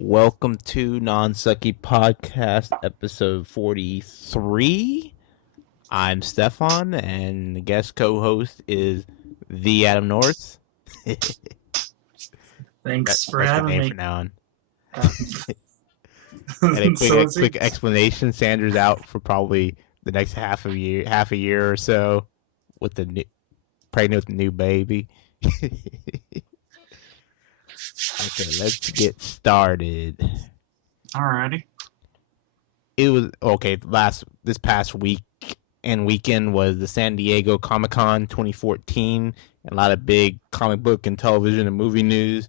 Welcome to Non-Sucky Podcast, episode 43. I'm Stefan, and the guest co-host is the Adam North. Thanks for having me. From now on. And a quick explanation: Sanders out for probably the next half a year or so, with pregnant with a new baby. Okay, let's get started. Alrighty. It was okay. This past week and weekend was the San Diego Comic-Con 2014. A lot of big comic book and television and movie news.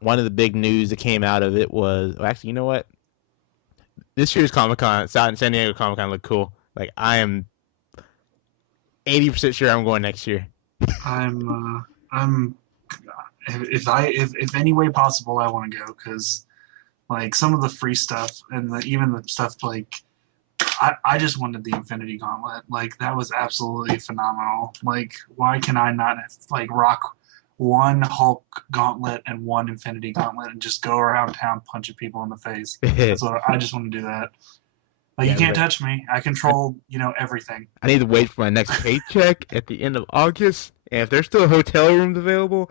One of the big news that came out of it was actually, you know what? This year's Comic-Con, San Diego Comic-Con looked cool. Like, I am 80% sure I'm going next year. If any way possible, I want to go, because like some of the free stuff and even the stuff like I just wanted the Infinity Gauntlet. Like, that was absolutely phenomenal. Like, why can I not like rock one Hulk gauntlet and one Infinity Gauntlet and just go around town punching people in the face? That's what I just want to do that. Like, you can't touch me. I control, everything. I need to wait for my next paycheck at the end of August, and if there's still hotel rooms available,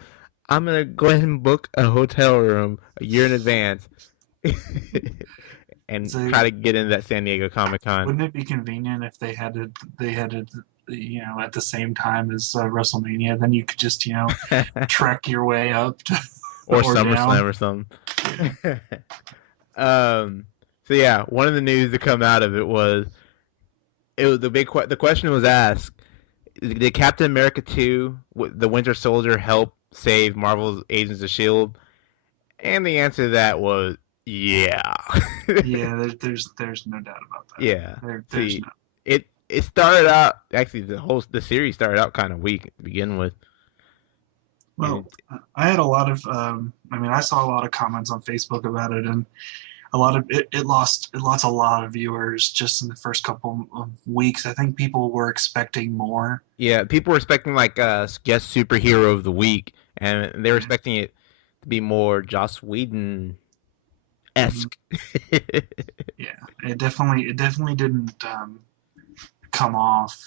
I'm going to go ahead and book a hotel room a year in advance and try to get into that San Diego Comic-Con. Wouldn't it be convenient if they had it, at the same time as WrestleMania? Then you could just, trek your way up to or SummerSlam or something. So yeah, one of the news to come out of it was the question was asked: did Captain America 2, the Winter Soldier, help save Marvel's Agents of S.H.I.E.L.D.? And the answer to that was yeah. Yeah, there's no doubt about that. Yeah. It started out, actually the series started out kind of weak to begin with. Well, I had a lot of I saw a lot of comments on Facebook about it, and a lot of it lost a lot of viewers just in the first couple of weeks. I think people were expecting more. Yeah, people were expecting like guest superhero of the week, and they were expecting it to be more Joss Whedon-esque. Yeah, it definitely didn't come off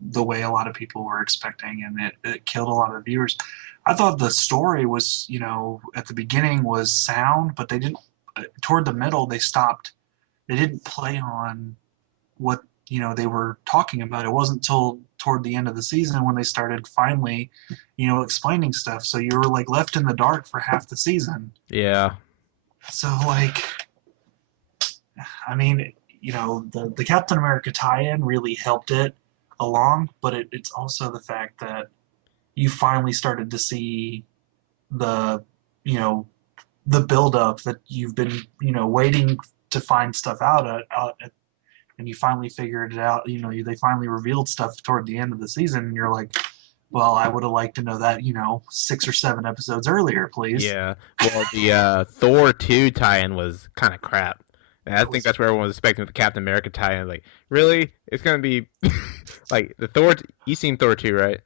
the way a lot of people were expecting, and it killed a lot of viewers. I thought the story was, at the beginning was sound, but they didn't. Toward the middle, they stopped. They didn't play on what they were talking about. It wasn't till toward the end of the season when they started finally, explaining stuff. So you were like left in the dark for half the season. Yeah. So like, the Captain America tie-in really helped it along, but it's also the fact that you finally started to see the build-up that you've been, waiting to find stuff out at, and you finally figured it out. They finally revealed stuff toward the end of the season, and you're like, well, I would have liked to know that, 6 or 7 episodes earlier, please. Yeah. Well, the Thor 2 tie-in was kind of crap. And I think that's where everyone was expecting with the Captain America tie-in. Like, really? It's going to be like the Thor. You've seen Thor 2, right?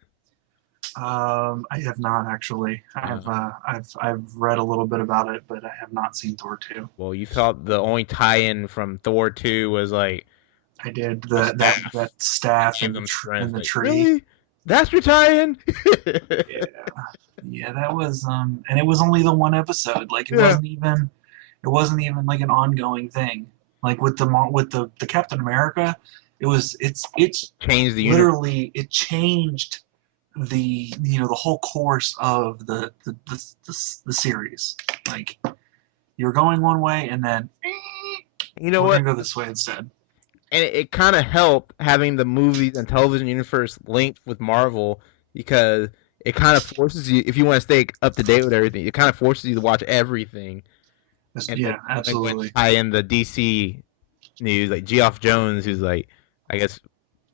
I have not actually. I've read a little bit about it, but I have not seen Thor 2. Well, you thought the only tie-in from Thor 2 was like I did that staff and the tree. Really? That's your tie-in? Yeah, that was and it was only the one episode. Like it wasn't even like an ongoing thing. Like with the Captain America, it's changed the literally universe. It changed the the whole course of the series. Like you're going one way and then we're gonna go this way instead. And it kind of helped having the movies and television universe linked with Marvel, because it kind of forces you, if you want to stay up to date with everything, it kind of forces you to watch everything. And then Yeah, when they went absolutely. tie in the DC news, like Geoff Jones, who's like, I guess,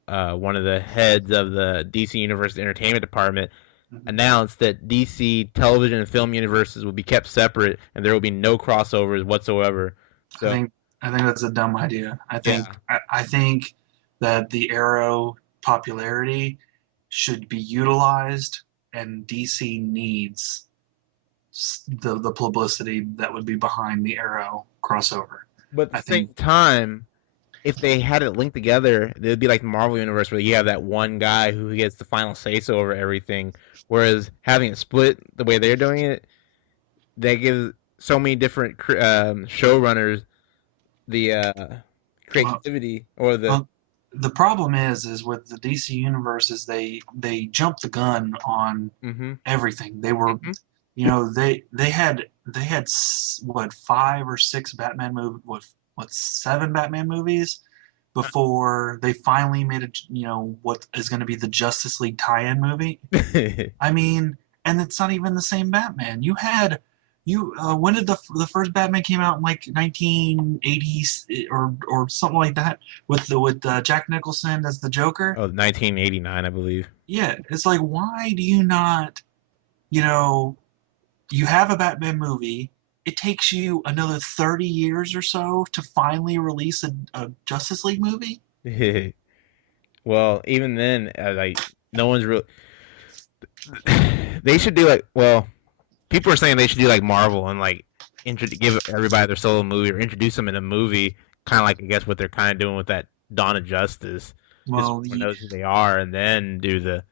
one of the heads of the DC Universe Entertainment Department, Mhm. announced that DC television and film universes will be kept separate, and there will be no crossovers whatsoever. I So think I think that's a dumb idea. yeah, I think that the Arrow popularity should be utilized, and DC needs the publicity that would be behind the Arrow crossover. but at I the same think, time, if they had it linked together, it would be like the Marvel universe where you have that one guy who gets the final say so over everything. Whereas having it split the way they're doing it, that gives so many different showrunners the well, creativity or the. well, the problem is with the DC universe is they jumped the gun on Mm-hmm, everything. They were, mm-hmm. they had what, 5 or 6 Batman movie, what 7 Batman movies before they finally made what is going to be the Justice League tie-in movie. I mean, and it's not even the same Batman. You had you when did the first Batman came out in like 1980s or something like that with Jack Nicholson as the Joker? Oh, 1989, I believe. Yeah, it's like, why do you not, you know, you have a Batman movie. It takes you another 30 years or so to finally release a Justice League movie. Well, even then, like no one's real. They should do like, well, people are saying they should do like Marvel and like give everybody their solo movie or introduce them in a movie, kind of like I guess what they're kind of doing with that Dawn of Justice, just so Well, everyone knows who they are, and then do the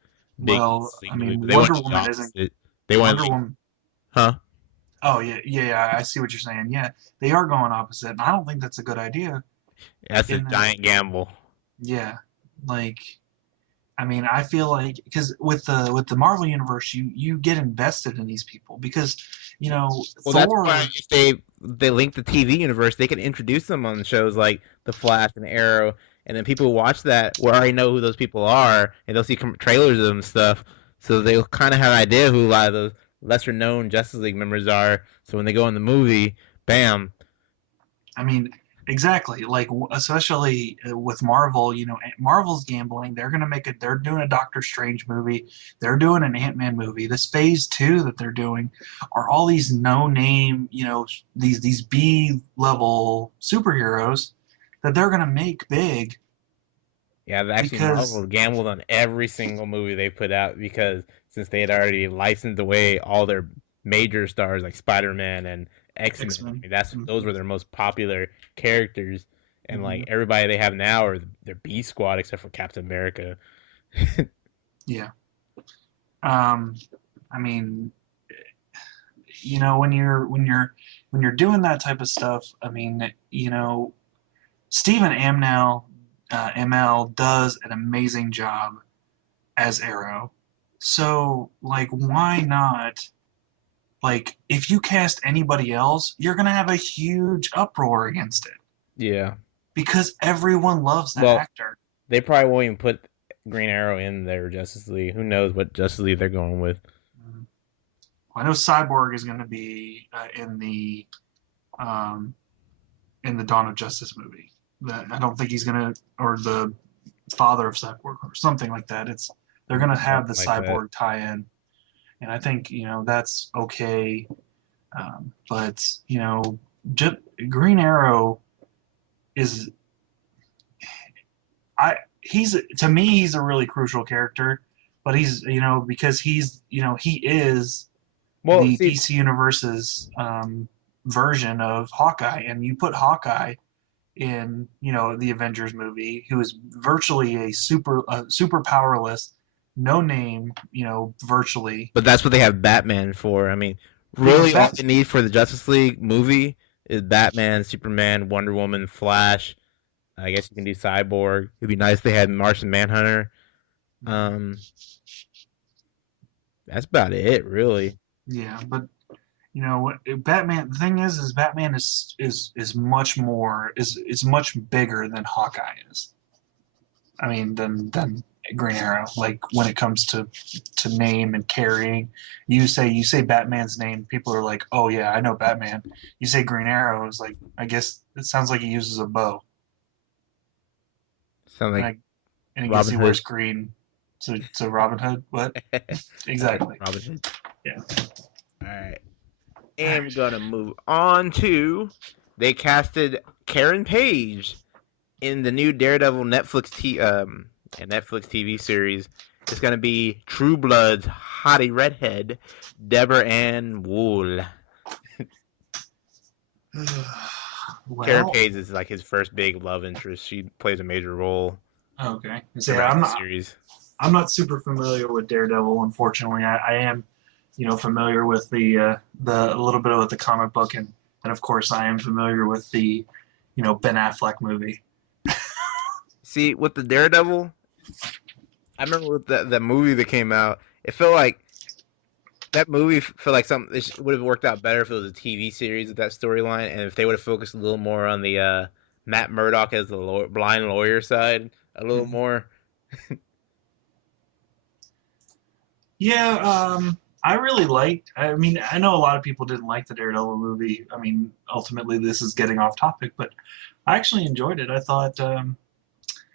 big I league movie. mean, But they want Wonder to do the Woman isn't opposite. They want Wonder like, Woman. huh? Oh yeah, yeah, yeah. I see what you're saying. Yeah, they are going opposite, and I don't think that's a good idea. That's a In that, giant gamble. yeah, like, I mean, I feel like because with the Marvel universe, you get invested in these people because Well, that's why Thor. if they link the TV universe, they can introduce them on shows like The Flash and Arrow, and then people who watch that will already know who those people are, and they'll see trailers of them and stuff, so they'll kind of have an idea who a lot of those lesser known Justice League members are. So when they go in the movie, bam, I mean, exactly. Like especially with Marvel, Marvel's gambling. They're doing a Doctor Strange movie. They're doing an Ant-Man movie. This Phase 2 that they're doing are all these no name, these B level superheroes that they're gonna make big yeah, actually because Marvel gambled on every single movie they put out because since they had already licensed away all their major stars like Spider-Man and X-Men, I X-Men. mean those Hmm. were their most popular characters, and Hmm. like everybody they have now are their B squad except for Captain America. Yeah. Um, I mean, when you're doing that type of stuff, I mean, Stephen ML does an amazing job as Arrow. So, like, why not? Like, if you cast anybody else, you're gonna have a huge uproar against it Yeah. because everyone loves that Well, actor. they probably won't even put Green Arrow in their Justice League. Who knows what Justice League they're going with? Mhm. I know Cyborg is gonna be um, in the Dawn of Justice movie. I don't think he's gonna, or the father of Cyborg or something like that. They're gonna have the Something like that. Cyborg tie-in, and I think that's okay. But Green Arrow is I he's to me he's a really crucial character, but he's because he is Well, the see, DC Universe's version of Hawkeye, and you put Hawkeye in the Avengers movie, who is virtually super powerless, no name, virtually. but that's what they have Batman for. I mean, Yeah, but really, all they need for the Justice League movie is Batman, Superman, Wonder Woman, Flash. I guess you can do Cyborg. It'd be nice if they had Martian Manhunter. Um, that's about it, really. yeah, but Batman. The thing is Batman is much more is much bigger than Hawkeye is. I mean, than Green Arrow. Like when it comes to name and carrying, you say Batman's name, people are like, oh yeah, I know Batman. You say Green Arrow, it's like I guess it sounds like he uses a bow, Sound and like I and I guess Robin he Hood. wears green. So Robin Hood, what exactly? Robin Hood. Yeah. All right. All And we're right. gonna move on to they casted Karen Page in the new Daredevil Netflix TV series. It's gonna be True Blood's hottie redhead, Deborah Ann Wool. Karen Well, Page is like his first big love interest. She plays a major role okay. So yeah, throughout the series. I'm not super familiar with Daredevil. Unfortunately, I am, familiar with the a little bit with the comic book, and of course I am familiar with the, Ben Affleck movie. See, with the Daredevil, I remember with the movie that came out, it felt like that movie felt like something it would have worked out better if it was a TV series with that storyline, and if they would have focused a little more on the Matt Murdock as the blind lawyer side, a little Mhm. more. Yeah, I really liked. I mean, I know a lot of people didn't like the Daredevil movie. I mean, ultimately this is getting off topic, but I actually enjoyed it.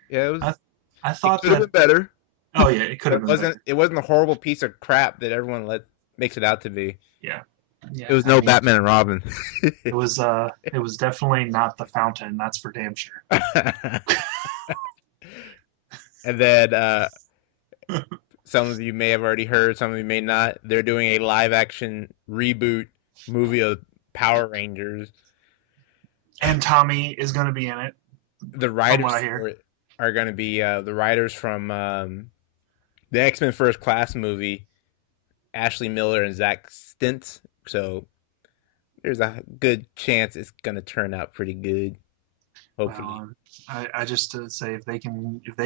Yeah, I I it thought could have that. been better. Oh yeah, it could have been better. It wasn't a horrible piece of crap that everyone makes it out to be. Yeah, It yeah. was I no mean, Batman and Robin. it was definitely not the Fountain. That's for damn sure. And then some of you may have already heard, some of you may not. They're doing a live action reboot movie of Power Rangers. And Tommy is going to be in it, The from what I writers hear. for it are going to be the writers from the X-Men First Class movie, Ashley Miller and Zach Stintz. So there's a good chance it's going to turn out pretty good, hopefully. Well, I just say if they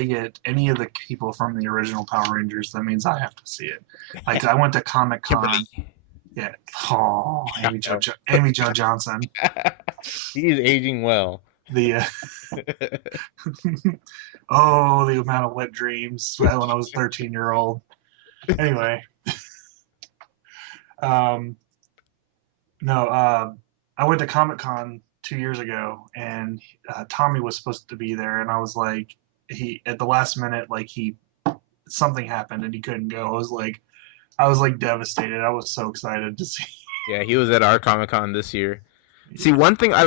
get any of the people from the original Power Rangers, that means I have to see it. Like I went to Comic Kimberly. Con. Yeah. Oh, Amy Jo Johnson. He is aging well. The oh, the amount of wet dreams when I was 13-year-old. Anyway, um, no, I went to Comic Con 2 years ago, and Tommy was supposed to be there, and I was like, he at the last minute, like he something happened and he couldn't go. I was like devastated. I was so excited to see. Yeah, he was at our Comic Con this year. See, Yeah, one thing I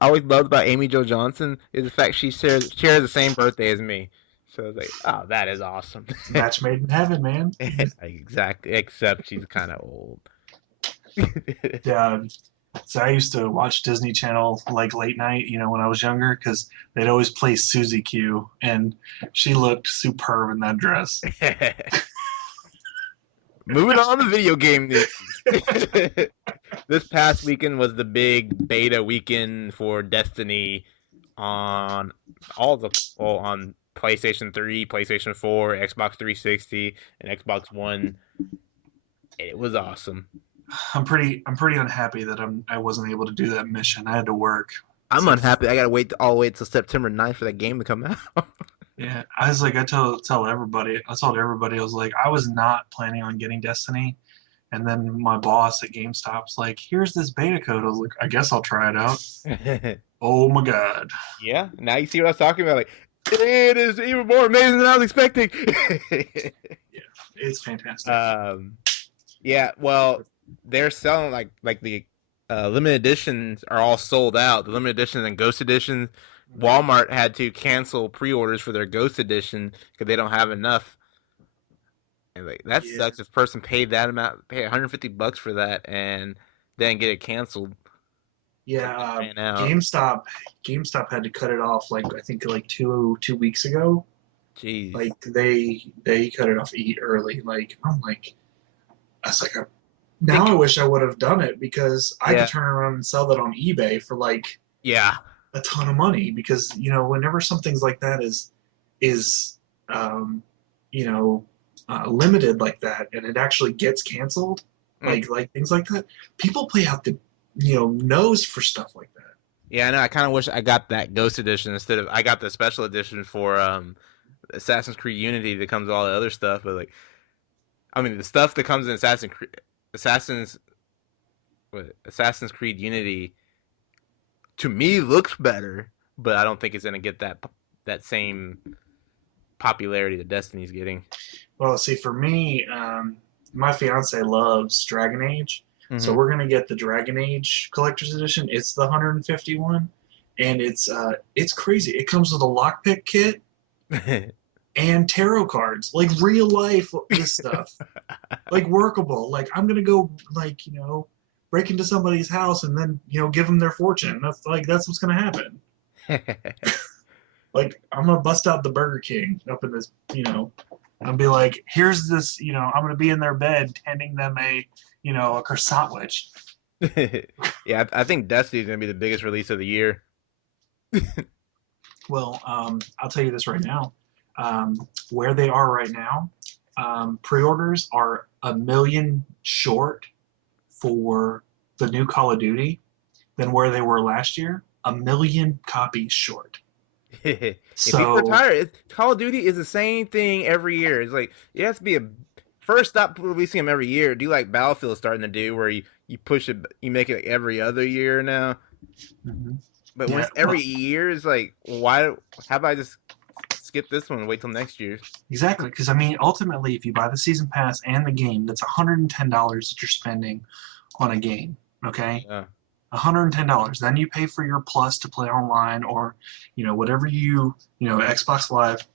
always loved about Amy Jo Johnson is the fact she shares the same birthday as me. So I was like, oh, that is awesome. match made in heaven, man. Exactly, except she's kind of old. Yeah. So I used to watch Disney Channel like late night, when I was younger, because they'd always play Susie Q, and she looked superb in that dress. Moving on to video game news. This past weekend was the big beta weekend for Destiny on on PlayStation 3, PlayStation 4, Xbox 360, and Xbox One. It was awesome. I'm pretty unhappy that I wasn't able to do that mission. I had to work. It's I'm like, unhappy. I gotta wait all the way till September 9th for that game to come out. yeah, I was like, tell everybody. I told everybody, I was like, I was not planning on getting Destiny. And then my boss at GameStop's like, here's this beta code. I was like, I guess I'll try it out. Oh my God. Yeah, now you see what I was talking about. Like, it is even more amazing than I was expecting. Yeah, it's fantastic. um, yeah, well, they're selling like the limited editions are all sold out. The limited editions and Ghost editions. Walmart had to cancel pre-orders for their Ghost edition because they don't have enough. And like that Yeah. sucks. If a person paid that amount, pay $150 for that, and then get it canceled Yeah, because it ran out. GameStop had to cut it off like I think like two weeks ago. Jeez. Like they cut it off early. Like I'm like I was like now I wish I would have done it because I could Yeah. turn around and sell that on eBay for like Yeah. a ton of money because whenever something's like that is um, you know limited like that and it actually gets canceled Mm. like things like that, people play out the nose for stuff like that. Yeah, I know. I kind of wish I got that Ghost edition instead of I got the special edition for Assassin's Creed Unity that comes with all the other stuff, but like, I mean, the stuff that comes in Assassin's Creed Unity to me looks better, but I don't think it's gonna get that same popularity that Destiny's getting. Well, see, for me, my fiance loves Dragon Age, so Mm-hmm. we're gonna get the Dragon Age Collector's Edition. It's the 151, and it's crazy. It comes with a lockpick kit and tarot cards, like real life this stuff, like workable. Like I'm gonna go like break into somebody's house and then give them their fortune. That's what's gonna happen. Like I'm gonna bust out the Burger King up in this, and be like, here's this, I'm gonna be in their bed handing them a croissant wedge. Yeah, I think Destiny's gonna be the biggest release of the year. Well, I'll tell you this right now. Where they are right now, pre-orders are 1 million short for the new Call of Duty than where they were last year. 1 million copies short. Yeah, people are So tired. Call of Duty is the same thing every year. It's like it has to be a first stop releasing them every year. Do like Battlefield's starting to do, where you push it, you make it like every other year now. mhm. But when Yeah, it's every well, year, it's like why? How about I just skip this one and wait till next year? exactly. Because I mean, ultimately, if you buy the season pass and the game, that's $110 that you're spending on a game. Okay, Yeah. $110. Then you pay for your plus to play online or, whatever Xbox Live.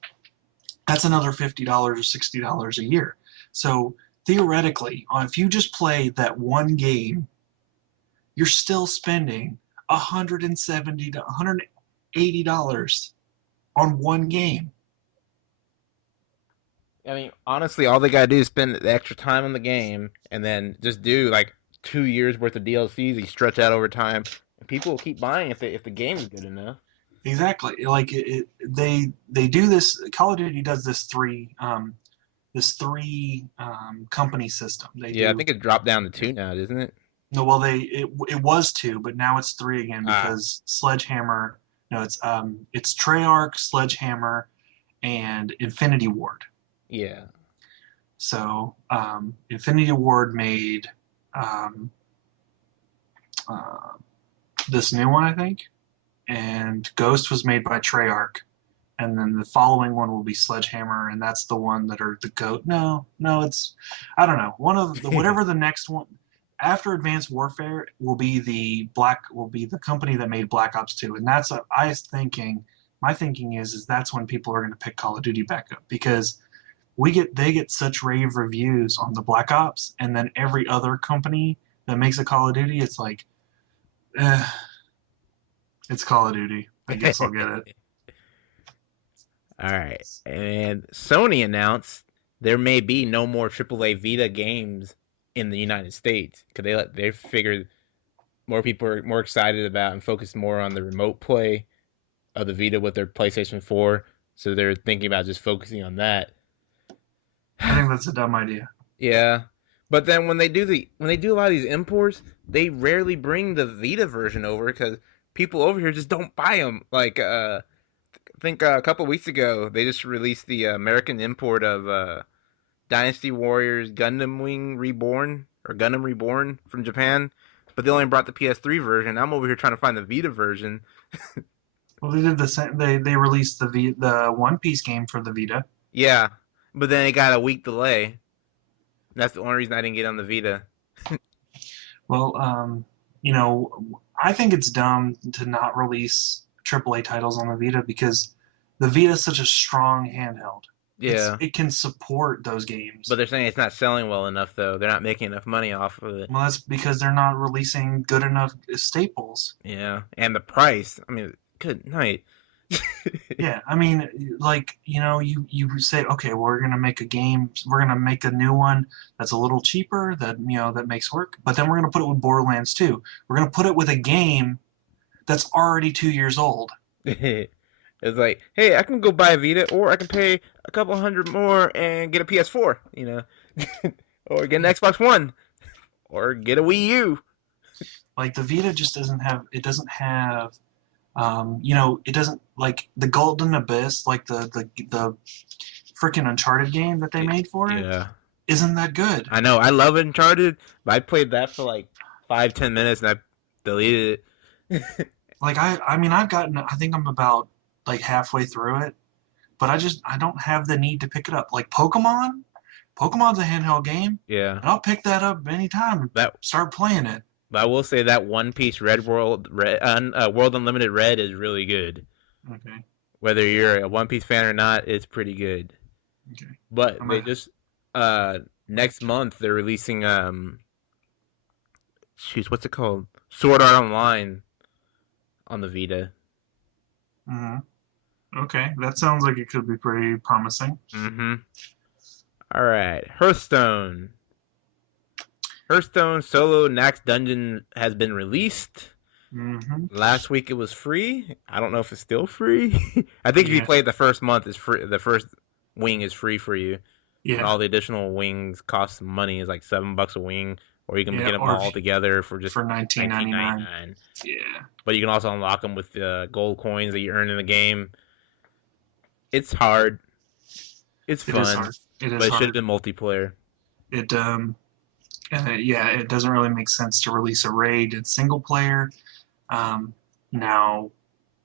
That's another $50 or $60 a year. So theoretically, if you just play that one game, you're still spending $170 to $180 on one game. I mean, honestly, all they gotta do is spend the extra time on the game, and then just do like 2 years worth of DLCs. You stretch out over time, and people will keep buying if the game is good enough. Exactly. Like they do this. Call of Duty does this three company system. They Yeah, I do. think it dropped down to two now, isn't it? No, well, it was two, but now it's three again Ah, because Sledgehammer. No, it's Treyarch, Sledgehammer, and Infinity Ward. yeah. So Infinity Ward made um, uh, this new one, I think, and Ghost was made by Treyarch, and then the following one will be Sledgehammer, and that's the one that are the goat. No, no, it's I don't know. One of the whatever the next one after Advanced Warfare will be the company that made Black Ops 2, and that's what I was thinking. My thinking is that's when people are going to pick Call of Duty back up because they get such rave reviews on the Black Ops, and then every other company that makes a Call of Duty, it's like, eh, it's Call of Duty. I guess I'll get it. All right. And Sony announced there may be no more AAA Vita games in the United States because they figured more people are more excited about and focused more on the remote play of the Vita with their PlayStation 4. So they're thinking about just focusing on that. I think that's a dumb idea. Yeah. But then when they do a lot of these imports, they rarely bring the Vita version over because people over here just don't buy them. Like I think a couple of weeks ago they just released the American import of Dynasty Warriors Gundam Reborn from Japan, but they only brought the PS3 version. I'm over here trying to find the Vita version. Well, they did the same. They released the One Piece game for the Vita. Yeah, but then it got a week delay. That's the only reason I didn't get on the Vita. Well, I think it's dumb to not release AAA titles on the Vita because the Vita is such a strong handheld. Yeah, It can support those but games. they're saying it's not selling well enough though. They're not making enough money off of it. Well, that's because they're not releasing good enough staples. Yeah, and the price. I mean, good night. Yeah, I mean, like you say, okay, well, we're gonna make a game, we're gonna make a new one that's a little cheaper that that makes work, but then we're gonna put it with Borderlands 2. We're gonna put it with a game that's already 2 years old. It's like, hey, I can go buy a Vita, or I can pay a couple hundred more and get a PS4, or get an Xbox One, or get a Wii U. Like the Vita just doesn't have It doesn't like the Golden Abyss, like the freaking Uncharted game that they made for it, Yeah, isn't that good. I know. I love Uncharted, but I played that for like 5-10 minutes and I deleted it. Like I mean, I think I'm about like halfway through it, but I don't have the need to pick it up. Like Pokemon, Pokemon's a handheld game, Yeah, and I'll pick that up anytime and that. start playing it. But I will say that One Piece World Unlimited Red is really good. Okay, Whether you're a One Piece fan or not, it's pretty good. okay. But I'm they a, just next month they're releasing what's it called? Sword Art Online on the Vita. mhm. Okay, that sounds like it could be pretty promising. Mm-hmm. All right, Hearthstone. Hearthstone Solo Naxx Dungeon has been released. Hmm. Last week it was free. I don't know if it's still free. I think if you Yeah, play the first month, it's free. The first wing is free for you, and yeah, all the additional wings cost some money. It's like $7 a wing, or you can yeah. get them Or all together for just for 19.99. 19.99. Yeah, But you can also unlock them with the gold coins that you earn in the game. It's hard. It's it is fun, hard. It but is it should have hard. been multiplayer. It yeah, it doesn't really make sense to release a raid in single player. Now,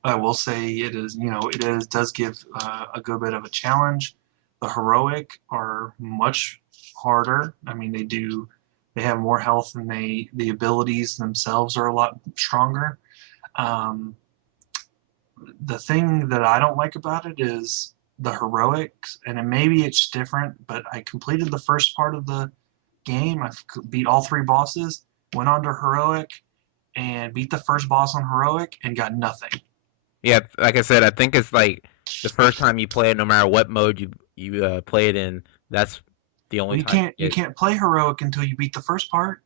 I will say it is, it is does give a good bit of a challenge. The heroic are much harder. I mean, they have more health and the abilities themselves are a lot stronger. Um, the thing that I don't like about it is the heroics, and maybe it's different, but I completed the first part of the game. I beat all three bosses, went on to heroic, and beat the first boss on heroic, and got nothing. Yeah, like I said, I think it's like the first time you play it, no matter what mode you play it in, that's the Well, only time you you get. can't play heroic until you beat the first part.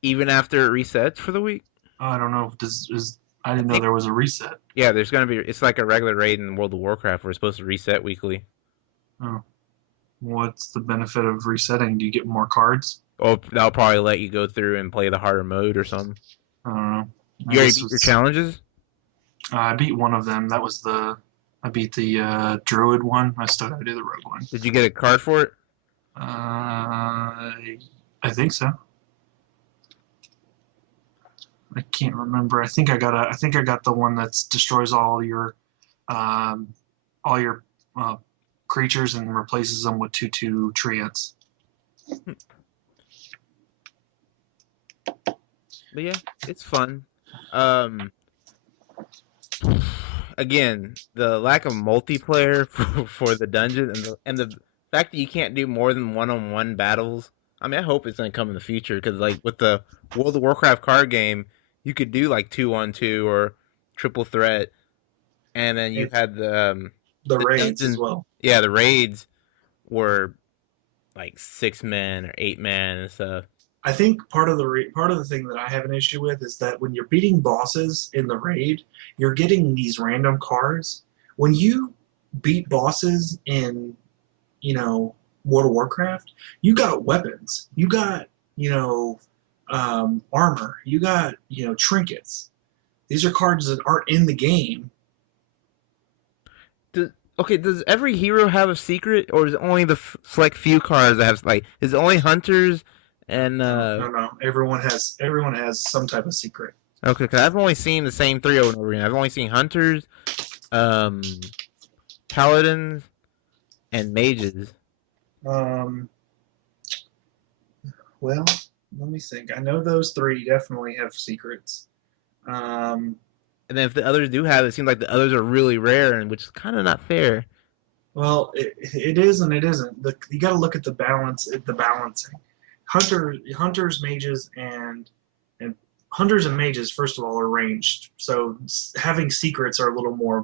Even after it resets for the week. Oh, I don't know if this is. I I didn't know think there was a reset. yeah, there's gonna be. It's like a regular raid in World of Warcraft where it's supposed to reset weekly. Oh, what's the benefit of resetting? Do you get more cards? Or they'll probably let you go through and play the harder mode or something. I don't know. I You already guess beat your it's. challenges. I beat one of them. That was the. I beat the druid one. I still got to do the rogue one. Did you get a card for it? I think so. I can't remember. I think I got the one that destroys um, all your uh, creatures and replaces them with two treants. But yeah, it's fun. Um, again, the lack of multiplayer for the dungeon and the fact that you can't do more than one-on-one battles. I mean, I hope it's gonna come in the future because like with the World of Warcraft card game, you could do like 2-on-2 or triple threat, and then you It's had the the raids as dungeon. well. Yeah, the raids were like 6 men or 8 men and stuff. I think part of the thing that I have an issue with is that when you're beating bosses in the raid, you're getting these random cards. When you beat bosses in, World of Warcraft, you got weapons, you got, armor, you got, trinkets. These are cards that aren't in the game. Okay, does every hero have a secret, or is it only the select few cards that have like? Is it only hunters and No, no, no. Everyone has some type of secret. Okay, because I've only seen the same three over and over again. I've only seen hunters, um, paladins, and mages. Um, well, let me think. I know those three definitely have secrets. Um, And then if the others do have it, seems like the others are really rare, and which is kind of not fair. well, it is and it isn't. You got to look at the balance, the balancing. Hunters, mages, and hunters and mages, first of all, are ranged, so having secrets are a little more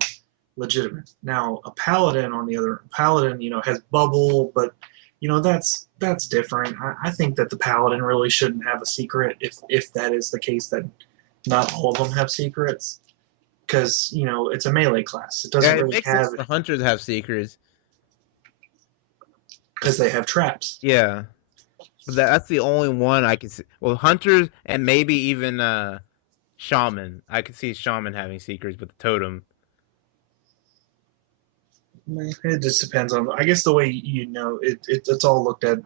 legitimate. Now, a paladin, on the other, paladin, has bubble, but that's different. I think that the paladin really shouldn't have a secret if that is the case. That not all of them have secrets because it's a melee class. It Yeah, doesn't it really makes have sense. The hunters have secrets. because they have traps. Yeah, but that's the only one I can see. Well, hunters and maybe even Shaman. I could see Shaman having secrets, but the totem. It just depends on. I guess the way it's all looked at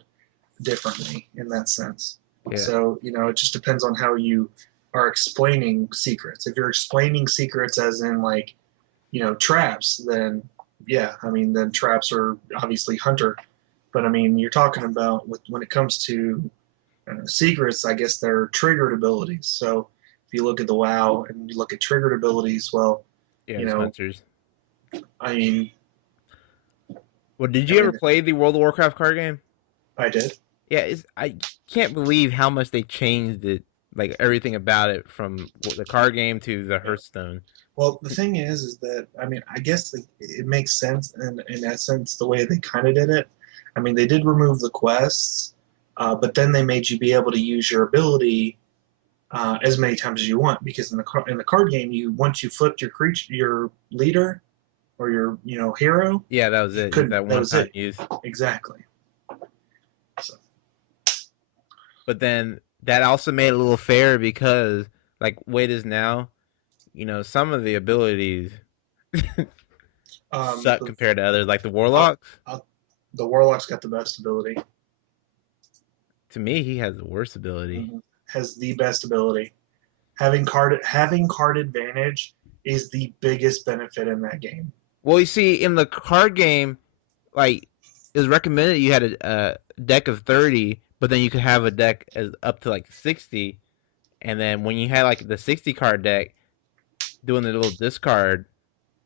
differently in that sense. Yeah. So it just depends on how you are explaining secrets. If you're explaining secrets as in like traps, then yeah, I mean then traps are obviously hunter. But I mean you're talking about when it comes to secrets, I guess they're triggered abilities. So if you look at the WoW and you look at triggered abilities, well, Yeah, you it's know, hunters. I mean, Well, did I you ever mean, play the World of Warcraft card game? I did. Yeah, I can't believe how much they changed it, like everything about it from the card game to the Yeah. Hearthstone. Well, the thing is that I mean, I guess it makes sense in essence the way they kind of did it. I mean, they did remove the quests, but then they made you be able to use your ability as many times as you want because in the card game, you once you flipped your leader or your hero, Yeah, that was you it. Just couldn't. that That one was time it. use. Exactly. So, But then that also made it a little fair because, like, way it is now, some of the abilities suck the, compared to others. Like the uh, Warlocks, uh, the warlock's got the best ability. to me, he has the worst ability. Mhm. Has the best ability. Having card advantage is the biggest benefit in that game. Well, you see, in the card game, like it was recommended you had a deck of 30, but then you could have a deck as up to like 60, and then when you had like the 60 card deck doing the little discard,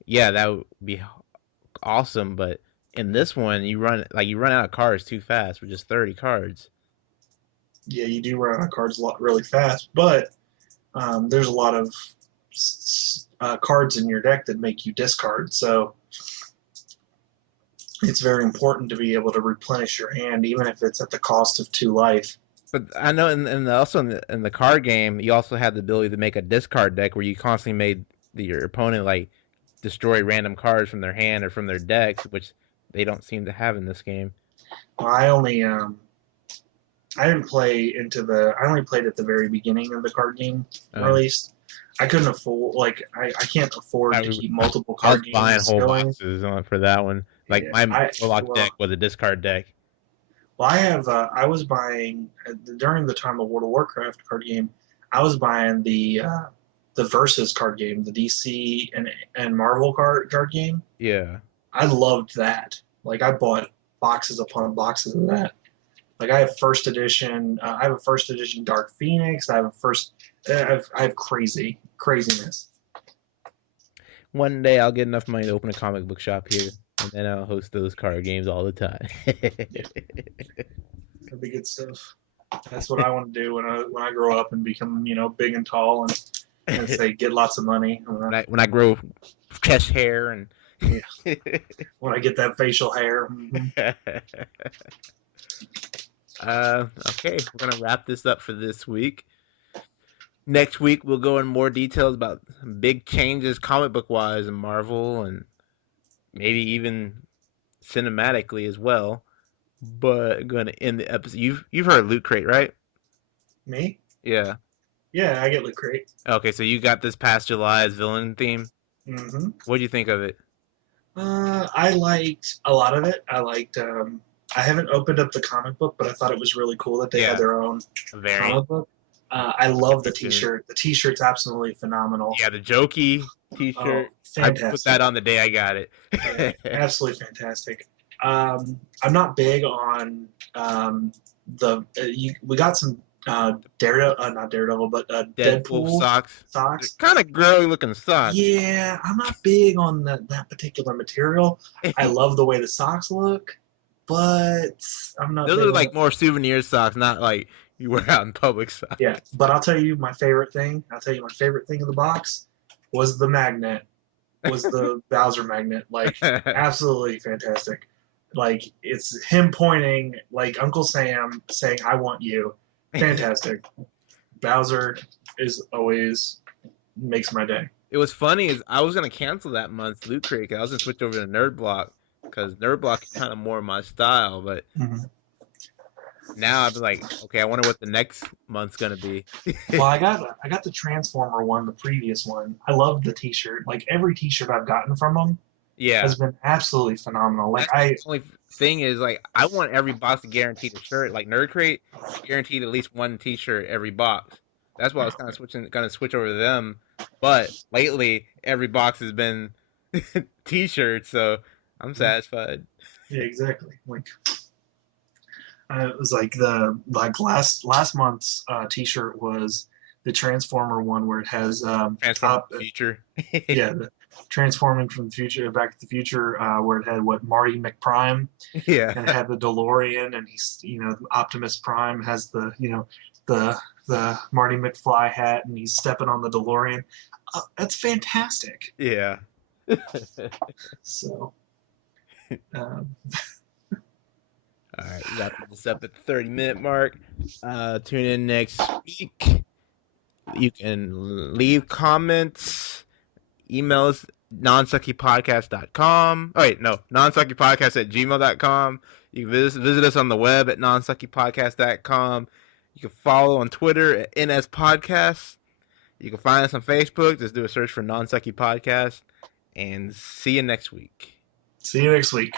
yeah, that would be awesome. But in this one, you run out of cards too fast with just 30 cards. Yeah, you do run out of cards a lot really fast, but there's a lot of cards in your deck that make you discard. So it's very important to be able to replenish your hand, even if it's at the cost of 2 life. But I know, also in the card game, you also have the ability to make a discard deck where you constantly made your opponent like destroy random cards from their hand or from their decks, which they don't seem to have in this game. I only I didn't play into the. I only played at the very beginning of the card game Uh, released. I couldn't afford I can't afford I, to keep multiple I was card buying games whole going. boxes for that one. Like Yeah, my I Warlock deck well was a discard deck. I have I was buying during the time of World of Warcraft card game. I was buying the Versus card game, the DC and Marvel card game. Yeah. I loved that. Like I bought boxes upon boxes of that. Like I have first edition. I have a first edition Dark Phoenix. I have a first. I have craziness. One day I'll get enough money to open a comic book shop here, and then I'll host those card games all the time. Yeah, that'd be good stuff. That's what I want to do when I grow up and become big and tall and say get lots of money. When I grow chest hair and Yeah, when I get that facial hair. Okay, we're gonna wrap this up for this week. Next week we'll go in more details about some big changes comic book wise in Marvel and maybe even cinematically as well. But gonna end the episode. You've heard of Loot Crate, right? Me? Yeah. Yeah, I get loot crate. Okay, so you got this past July's villain theme. hmm What do you think of it? I liked a lot of it. I liked. I haven't opened up the comic book, but I thought it was really cool that they had Yeah, their own a variant. comic book. I love the Cartoon. T-shirt. The T-shirt's absolutely phenomenal. Yeah, the Jokey Oh, T-shirt. I put that fantastic! on the day I got Yeah, it. absolutely fantastic. I'm not big on we got some Daredevil, not Daredevil, but Deadpool Deadpool socks. They're socks. kind of girly looking socks. Yeah, I'm not big on that particular material. I love the way the socks look, but I'm not Those big are on it. like more souvenir socks, not like you wear out in public socks. Yeah, but I'll tell you my favorite thing. I'll tell you my favorite thing in the box was the magnet. Was the Bowser magnet like absolutely fantastic? Like it's him pointing like Uncle Sam saying, "I want you." Fantastic. Bowser is always makes my day. It was funny is I was gonna cancel that month's Loot Crate. I was gonna switch over to Nerd Block because Nerd Block is kind of more my style. But Mm-hmm. Now I'd be like, okay, I wonder what the next month's gonna be. Well, I got the Transformer one, the previous one. I loved the T-shirt. Like every T-shirt I've gotten from them Yeah, has been absolutely phenomenal. Like that's the only thing is like I want every box to guarantee the shirt. Like Nerd Crate, guaranteed at least one T-shirt every box. That's why I was kind of gonna switch over to them. But lately, every box has been T-shirts, so I'm satisfied. yeah, exactly. Like it was like the like last month's T-shirt was the Transformer one where it has Transform the future. yeah, the Transforming from the Future, Back to the Future, where it had what Marty McPrime, Yeah, and it had the DeLorean, and he's Optimus Prime has the the Marty McFly hat, and he's stepping on the DeLorean. That's fantastic. yeah. So um, All right, wrapping this up at the 30-minute mark. Tune in next week. You can leave comments, email us nonsuckypodcast.com. Oh, wait, no, nonsuckypodcast@gmail.com. You can visit us on the web at nonsuckypodcast.com. You can follow on Twitter at NS Podcast. You can find us on Facebook. Just do a search for Nonsucky Podcast. And see you next week. see you next week.